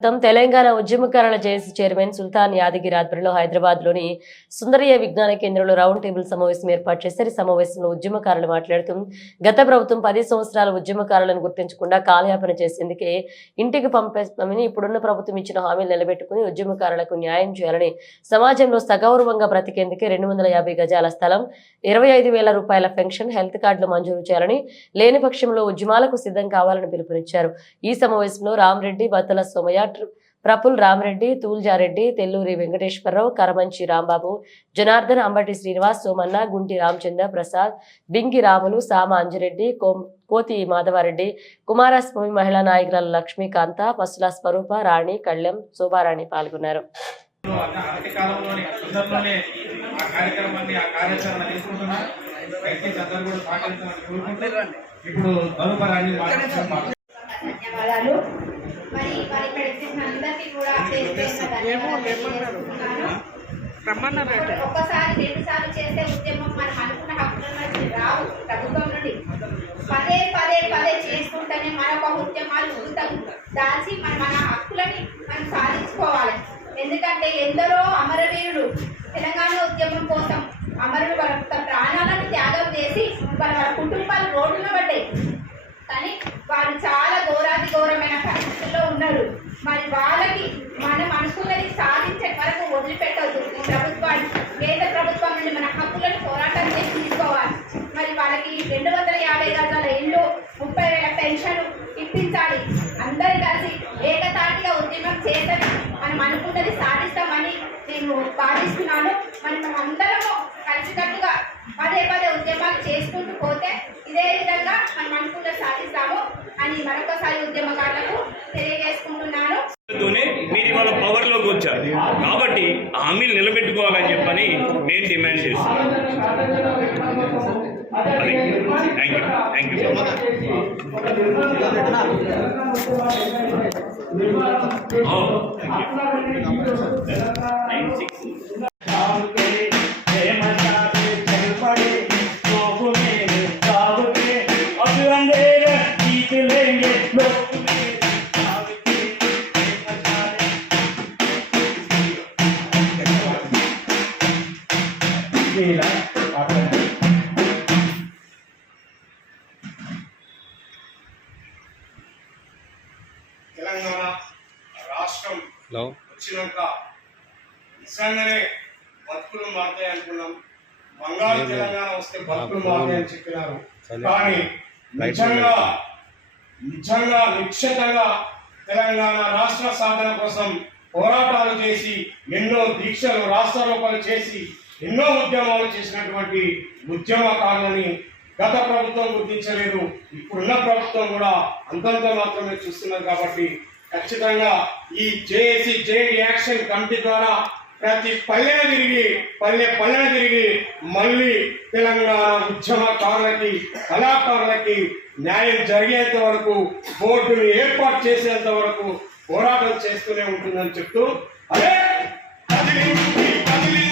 మొత్తం తెలంగాణ ఉద్యమకారుల JAC chairman సుల్తాన్ యాదగిరి ఆధ్వర్యంలో హైదరాబాద్లోని సుందరయ్య విజ్ఞాన కేంద్రంలో రౌండ్ టేబుల్ సమావేశం ఏర్పాటు చేశారు. ఈ సమావేశంలో ఉద్యమకారులు మాట్లాడుతూ గత ప్రభుత్వం పది సంవత్సరాల ఉద్యమకారులను గుర్తించకుండా కాలయాపన చేసేందుకే ఇంటికి పంపేస్తామని ఇప్పుడున్న ప్రభుత్వం ఇచ్చిన హామీలు నిలబెట్టుకుని ఉద్యమకారులకు న్యాయం చేయాలని సమాజంలో సగౌరవంగా బ్రతికేందుకే రెండు వందల యాభై గజాల స్థలం ఇరవై ఐదు వేల రూపాయల పెన్షన్ హెల్త్ కార్డులు మంజూరు చేయాలని లేని పక్షంలో ఉద్యమాలకు సిద్ధం కావాలని పిలుపునిచ్చారు. ఈ సమావేశంలో రామరెడ్డి బత్తల సోమయ్య డాక్టర్ ప్రఫుల్ రామరెడ్డి తూల్జారెడ్డి తెల్లూరి వెంకటేశ్వరరావు కరమంచి రాంబాబు జనార్దన్ అంబటి శ్రీనివాస్ సోమన్న గుంటి రామచంద్ర ప్రసాద్ బింగి రాములు సామ అంజిరెడ్డి కోం- కోతి మాధవారెడ్డి కుమారస్వామి మహిళా నాయకురాలు లక్ష్మీకాంత పసుల స్వరూప రాణి కళ్యాణ్ శోభారాణి పాల్గొన్నారు. ఇప్పుడు ధన్యవాదాలు. మరి అందరికీ కూడా రమ్మన్నారు ఒక్కసారి రెండు సార్లు చేస్తే ఉద్యమం మనం అనుకున్న హక్కుల నుంచి రావు ప్రభుత్వం నుండి. పదే పదే పదే చేసుకుంటేనే మన ఒక ఉద్యమాలు ఉగుతాం దాల్చి మన మన హక్కులని మనం సాధించుకోవాలి. ఎందుకంటే ఎందరో అమరవీరులు తెలంగాణ ఉద్యమం కోసం అమరులు వాళ్ళ ప్రాణాలను త్యాగం చేసి వాళ్ళ వాళ్ళ ఉన్నారు మరి వాళ్ళకి మనం అనుకున్నది సాధించే వరకు వదిలిపెట్టవద్దు ఈ ప్రభుత్వాన్ని. కేంద్ర ప్రభుత్వం నుండి మన హక్కులను పోరాటం చేసి తీసుకోవాలి. మరి వాళ్ళకి రెండు వందల యాభై గజాల ఇల్లు ముప్పై వేల పెన్షన్ ఇప్పించాలి. అందరు కలిసి ఏకతాటిగా ఉద్యమం చేసని మనం అనుకున్నది సాధిస్తామని నేను భావిస్తున్నాను. మరి మనం అందరము కలిసికట్టుగా పదే పదే ఉద్యమాలు చేసుకుంటూ పోతే ఇదే విధంగా మనం అనుకున్నది సాధిస్తాము అని మరొకసారి ఉద్యమకారులకు తెలియ హామీలు నిలబెట్టుకోవాలని చెప్పని నేను డిమాండ్ చేస్తున్నాను అది thank you thank you nine six Telangana రాష్ట్రం వచ్చినాక నిజంగానే బతుకులు మారుతాయి అనుకున్నాం. బంగారు తెలంగాణ వస్తే బతుకులు మారుతాయి అని చెప్పినారు. కానీ నిజంగా నిజంగా నిశ్చితంగా తెలంగాణ రాష్ట్ర సాధన కోసం పోరాటాలు చేసి ఎన్నో దీక్షలు రాష్ట్రారోపణలు చేసి ఎన్నో ఉద్యమాలు చేసినటువంటి ఉద్యమకారులని గత ప్రభుత్వం గుర్తించలేదు. ఇప్పుడున్న ప్రభుత్వం కూడా అంతంత మాత్రమే చూస్తున్నారు కాబట్టి ఖచ్చితంగా ఈ జేఏసీ జే యాక్షన్ కమిటీ ద్వారా ప్రతి పల్లెన తిరిగి పల్లె పల్లెన తిరిగి మళ్ళీ తెలంగాణ ఉద్యమకారులకి కళాకారులకి న్యాయం జరిగేంత వరకు బోర్డును ఏర్పాటు చేసేంత వరకు పోరాటం చేస్తూనే ఉంటుందని చెప్తూ అదే కదిలింది